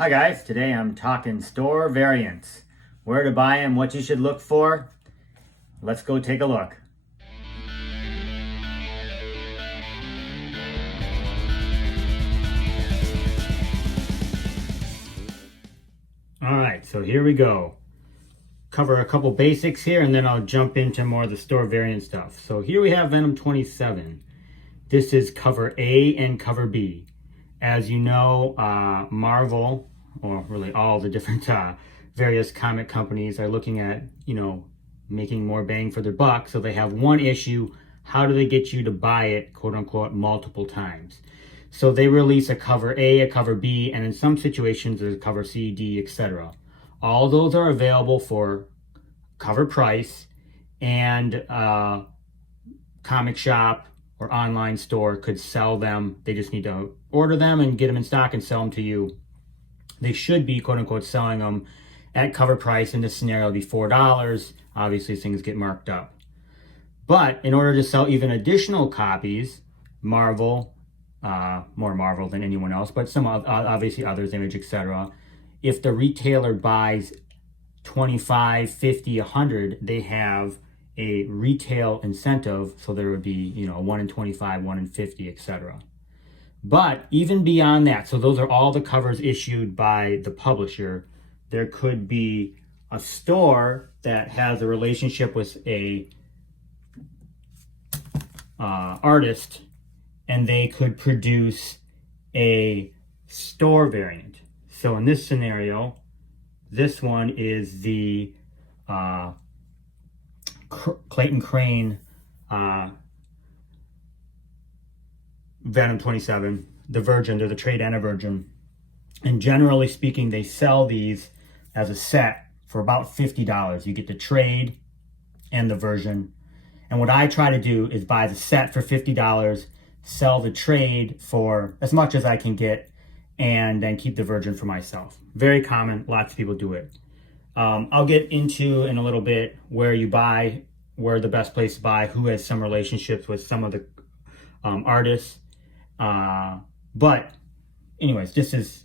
Hi guys, today I'm talking store variants. Where to buy them, what you should look for. Let's go take a look. Alright, so here we go. Cover a couple basics here and then I'll jump into more of the store variant stuff. So here we have Venom 27. This is cover A and cover B. As you know, Marvel, or really all the different various comic companies are looking at, making more bang for their buck. So they have one issue. How do they get you to buy it, quote unquote, multiple times? So they release a cover A, a cover B, and in some situations there's a cover C, D, etc. All those are available for cover price, and comic shop or online store could sell them. They just need to order them and get them in stock and sell them to you. They should be, quote unquote, selling them at cover price. In this scenario, it'd be $4. Obviously, things get marked up. But in order to sell even additional copies, Marvel, more Marvel than anyone else, but some obviously others, Image, etc. If the retailer buys 25, 50, 100, they have a retail incentive, so there would be, 1 in 25, 1 in 50, etc. But even beyond that, so those are all the covers issued by the publisher. There could be a store that has a relationship with a artist, and they could produce a store variant. So in this scenario, this one is the Crain Venom 27, the Virgin. They're the trade and a Virgin. And generally speaking, they sell these as a set for about $50. You get the trade and the Virgin. And what I try to do is buy the set for $50, sell the trade for as much as I can get, and then keep the Virgin for myself. Very common, lots of people do it. I'll get into in a little bit where you buy, where the best place to buy, who has some relationships with some of the artists. But anyways, this is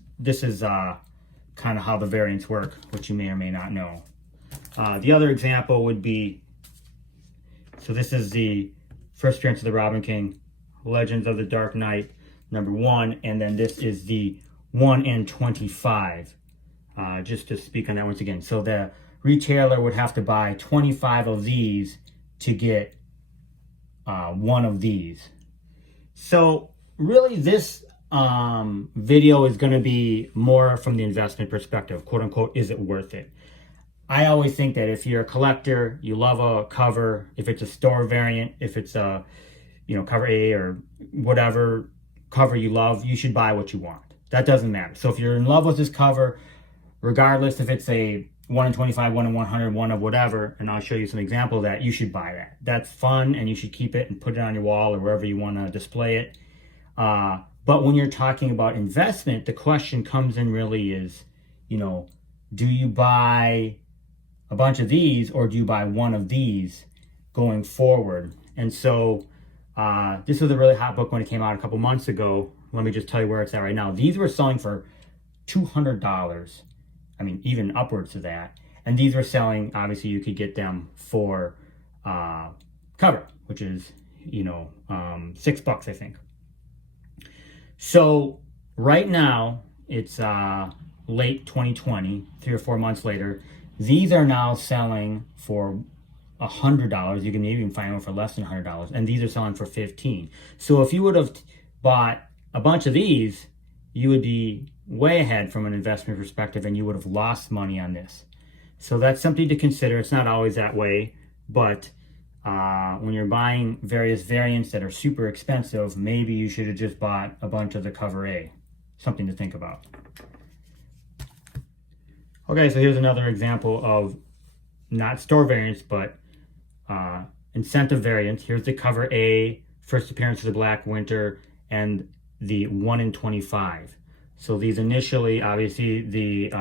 kind of how the variants work, which you may or may not know. The other example would be, so this is the first appearance of the Robin King, Legends of the Dark Knight, #1, and then this is the 1 in 25. Just to speak on that once again. So the retailer would have to buy 25 of these to get one of these. So really this video is going to be more from the investment perspective, quote unquote, is it worth it? I always think that if you're a collector, you love a cover, if it's a store variant, if it's a cover A or whatever cover you love, you should buy what you want. That doesn't matter. So if you're in love with this cover, regardless if it's a 1 in 25, 1 in 100, 1 of whatever, and I'll show you some example of that, you should buy that. That's fun, and you should keep it and put it on your wall or wherever you want to display it. But when you're talking about investment, the question comes in really is, do you buy a bunch of these or do you buy one of these going forward? And so this was a really hot book when it came out a couple months ago. Let me just tell you where it's at right now. These were selling for $200. I mean, even upwards of that. And these were selling, obviously you could get them for cover, which is, $6, I think. So right now, it's late 2020, 3 or 4 months later. These are now selling for $100. You can maybe even find them for less than $100. And these are selling for $15. So if you would have bought a bunch of these, you would be way ahead from an investment perspective and you would have lost money on this. So that's something to consider. It's not always that way, but when you're buying various variants that are super expensive, maybe you should have just bought a bunch of the cover A. Something to think about. Okay, so here's another example of not store variants, but incentive variants. Here's the cover A, first appearance of the Black Winter, and the 1 in 25. So these initially, obviously, the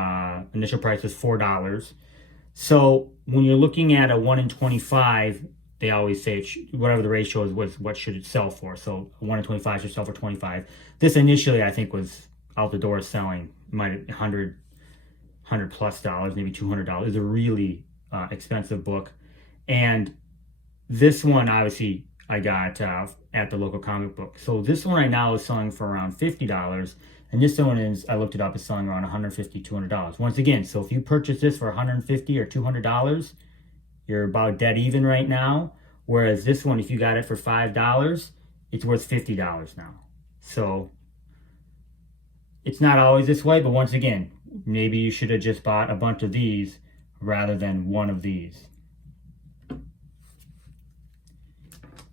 initial price was $4. So when you're looking at a 1 in 25, they always say whatever the ratio is, what should it sell for? So 1 in 25 should sell for 25. This initially, I think, was out the door selling might 100 plus dollars, maybe $200. It's a really expensive book. And this one, obviously, I got at the local comic book. So this one right now is selling for around $50. And this one is, I looked it up, is selling around $150, $200. Once again, so if you purchase this for $150 or $200, you're about dead even right now. Whereas this one, if you got it for $5, it's worth $50 now. So it's not always this way, but once again, maybe you should have just bought a bunch of these rather than one of these.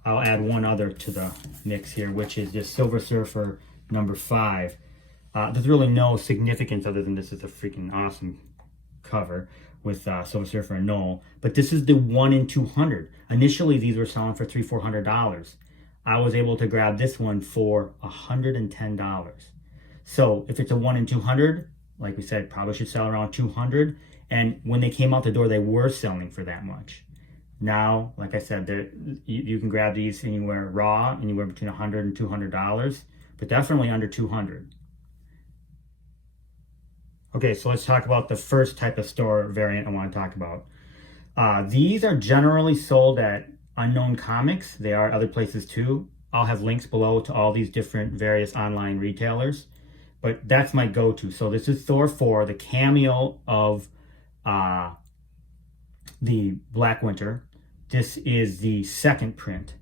I'll add one other to the mix here, which is this Silver Surfer number 5. There's really no significance other than this is a freaking awesome cover with Silver Surfer and Noel. But this is the 1 in 200. Initially, these were selling for $300-$400. I was able to grab this one for $110. So if it's a 1 in 200, like we said, probably should sell around 200. And when they came out the door, they were selling for that much. Now, like I said, you can grab these anywhere raw, anywhere between $100 and $200, but definitely under $200. Okay, so let's talk about the first type of store variant I want to talk about. These are generally sold at Unknown Comics. They are other places too. I'll have links below to all these different various online retailers, but that's my go-to. So this is Thor 4, the cameo of the Black Winter. This is the second print.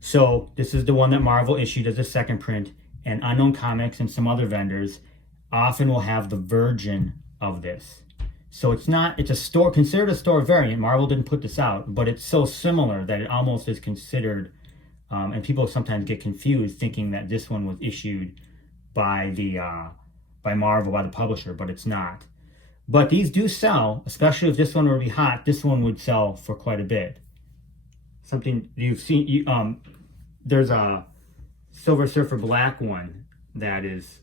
So this is the one that Marvel issued as a second print, and Unknown Comics and some other vendors often will have the version of this. So it's a store, considered a store variant. Marvel didn't put this out, but it's so similar that it almost is considered, and people sometimes get confused thinking that this one was issued by by Marvel, by the publisher, but it's not. But these do sell, especially if this one were to be hot. This one would sell for quite a bit. Something you've seen, there's a Silver Surfer Black one that is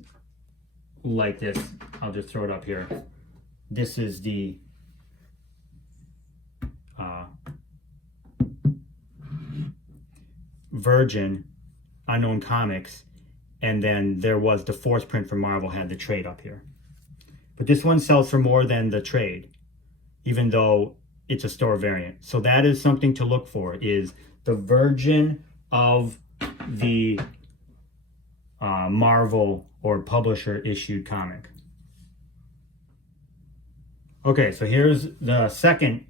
like this. I'll just throw it up here. This is the Virgin Unknown Comics, and then there was the fourth print from Marvel had the trade up here. But this one sells for more than the trade, even though it's a store variant. So that is something to look for, is the version of the Marvel or publisher issued comic. Okay, so here's the second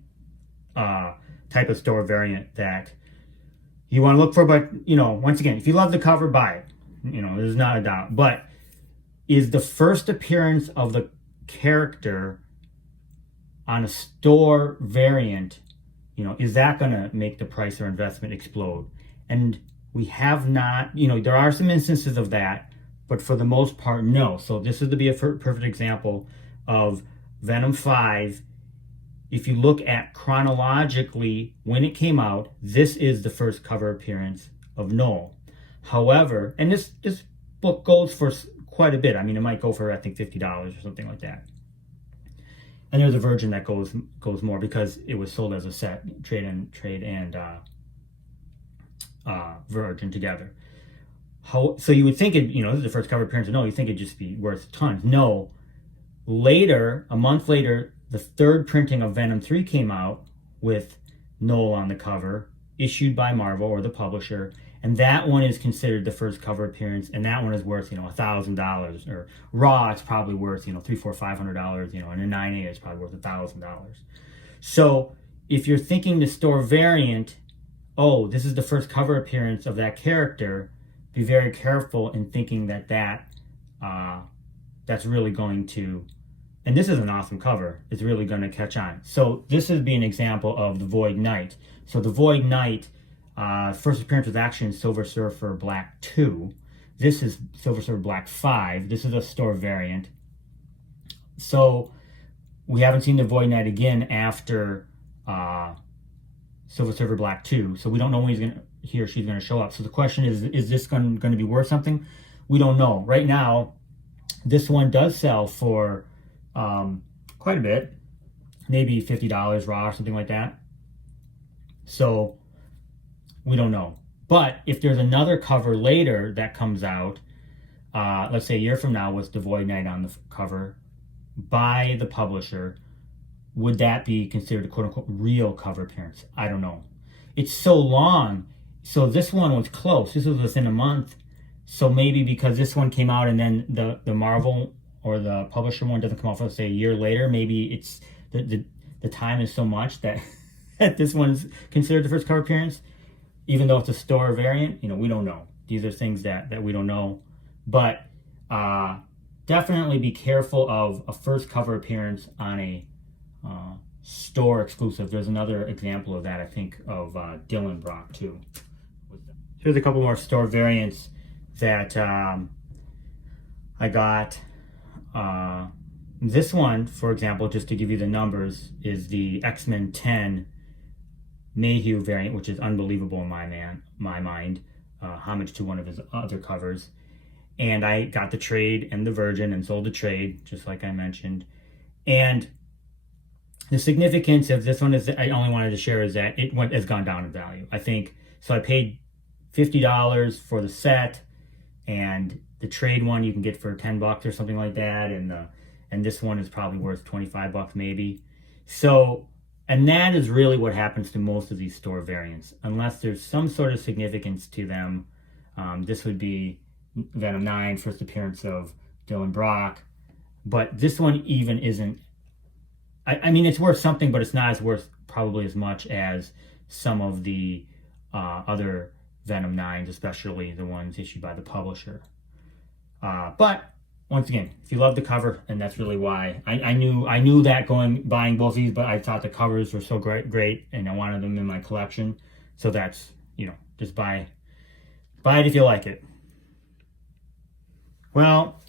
type of store variant that you want to look for. But, once again, if you love the cover, buy it. There's not a doubt. But is the first appearance of the character on a store variant, is that going to make the price or investment explode? And we have not, there are some instances of that, but for the most part, no. So this is to be a perfect example of Venom 5. If you look at chronologically when it came out, this is the first cover appearance of Noel. However, and this book goes for quite a bit. I mean, it might go for, I think, $50 or something like that. And there's a version that goes more because it was sold as a set, trade and Virgin together. So you would think this is the first cover appearance of Noel. You think it'd just be worth tons. No. Later, a month later, the third printing of Venom 3 came out with Noel on the cover, issued by Marvel or the publisher. And that one is considered the first cover appearance, and that one is worth, $1,000. Or raw, it's probably worth, $300, $400, $500, and a 9A is probably worth $1,000. So if you're thinking the store variant, oh, this is the first cover appearance of that character, be very careful in thinking that's really going to, and this is an awesome cover, it's really going to catch on. So this would be an example of the Void Knight. So the Void Knight, first appearance was actually in Silver Surfer Black 2. This is Silver Surfer Black 5. This is a store variant. So we haven't seen the Void Knight again after Silver Surfer Black 2. So we don't know when he or she's going to show up. So the question is this going to be worth something? We don't know. Right now, this one does sell for quite a bit. Maybe $50 raw or something like that. So we don't know. But if there's another cover later that comes out, let's say a year from now with the Void Knight on the cover by the publisher, would that be considered a quote unquote real cover appearance? I don't know. It's so long. So this one was close. This was within a month. So maybe because this one came out and then the Marvel or the publisher one doesn't come out for, let's say, a year later, maybe it's the time is so much that this one's considered the first cover appearance, even though it's a store variant. We don't know. These are things that we don't know. But definitely be careful of a first cover appearance on a store exclusive. There's another example of that, I think, of Dylan Brock too. Here's a couple more store variants that I got. This one, for example, just to give you the numbers, is the X-Men 10 Mayhew variant, which is unbelievable in my mind. Homage to one of his other covers. And I got the trade and the Virgin and sold the trade, just like I mentioned. And the significance of this one is that I only wanted to share is that it has gone down in value. I think so. I paid $50 for the set, and the trade one you can get for $10 or something like that, and this one is probably worth $25 maybe. So, and that is really what happens to most of these store variants, unless there's some sort of significance to them. This would be Venom 9, first appearance of Dylan Brock, but this one even isn't. I mean, it's worth something, but it's not as worth probably as much as some of the other Venom 9s, especially the ones issued by the publisher. But once again, if you love the cover, and that's really why I knew that buying both of these, but I thought the covers were so great, and I wanted them in my collection. So that's, just buy it if you like it. Well,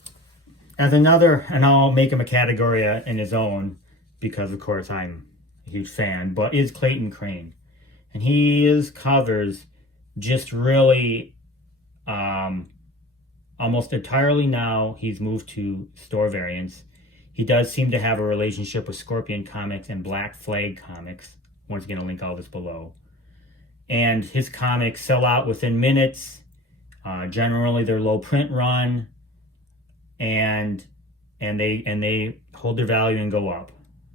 as another, and I'll make him a category in his own, because of course I'm a huge fan, but is Clayton Crain. And his covers just really, almost entirely now, he's moved to store variants. He does seem to have a relationship with Scorpion Comics and Black Flag Comics. Once again, I'll link all this below. And his comics sell out within minutes. Generally, they're low print run, and they hold their value and go up.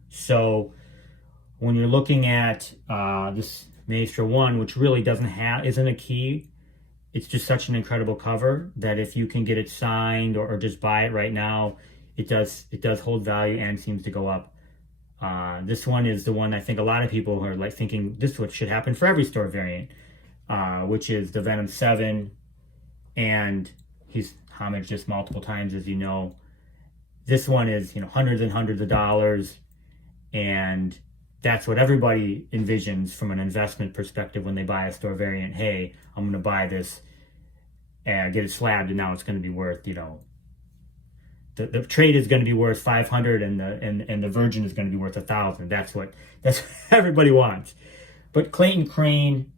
So when you're looking at this Maestro 1, which really isn't a key, it's just such an incredible cover that if you can get it signed or just buy it right now, it does hold value and seems to go up. This one is the one I think a lot of people are like thinking this what should happen for every store variant, which is the Venom 7, and he's homaged this multiple times, as you know. This one is hundreds and hundreds of dollars, and that's what everybody envisions from an investment perspective when they buy a store variant. Hey, I'm going to buy this and get it slabbed, and now it's going to be worth, the trade is going to be worth 500, and the Virgin is going to be worth 1,000. That's what everybody wants. But Clayton Crain,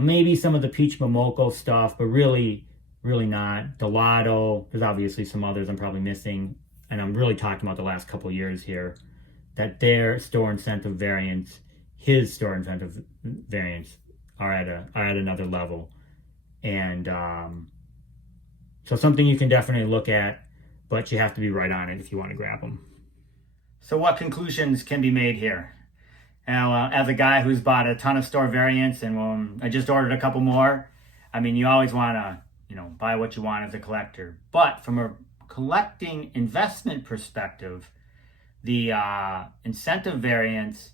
maybe some of the Peach Momoko stuff, but really not. Delato, there's obviously some others I'm probably missing, and I'm really talking about the last couple of years here, that their store incentive variants, his store incentive variants are at another level. And so something you can definitely look at, but you have to be right on it if you want to grab them. So what conclusions can be made here? Now, as a guy who's bought a ton of store variants, and I just ordered a couple more, I mean, you always want to, buy what you want as a collector. But from a collecting investment perspective, the incentive variants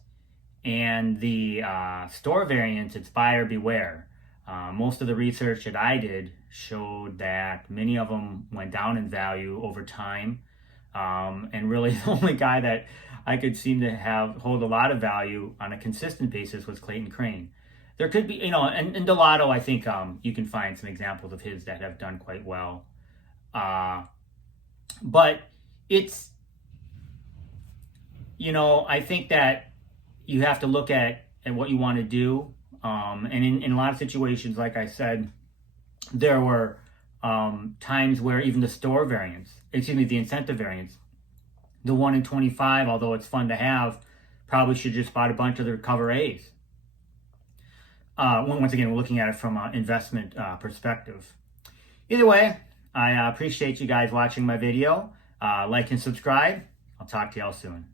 and the store variants, it's buyer beware. Most of the research that I did showed that many of them went down in value over time. And really the only guy that I could seem to hold a lot of value on a consistent basis was Clayton Crain. There could be, and Delato, I think you can find some examples of his that have done quite well. But it's, I think that you have to look at what you want to do. And in a lot of situations, like I said, there were times where even the store variants, the incentive variants, the 1 in 25, although it's fun to have, probably should just bought a bunch of their cover A's. Once again, we're looking at it from an investment perspective. Either way, I appreciate you guys watching my video. Like and subscribe. I'll talk to y'all soon.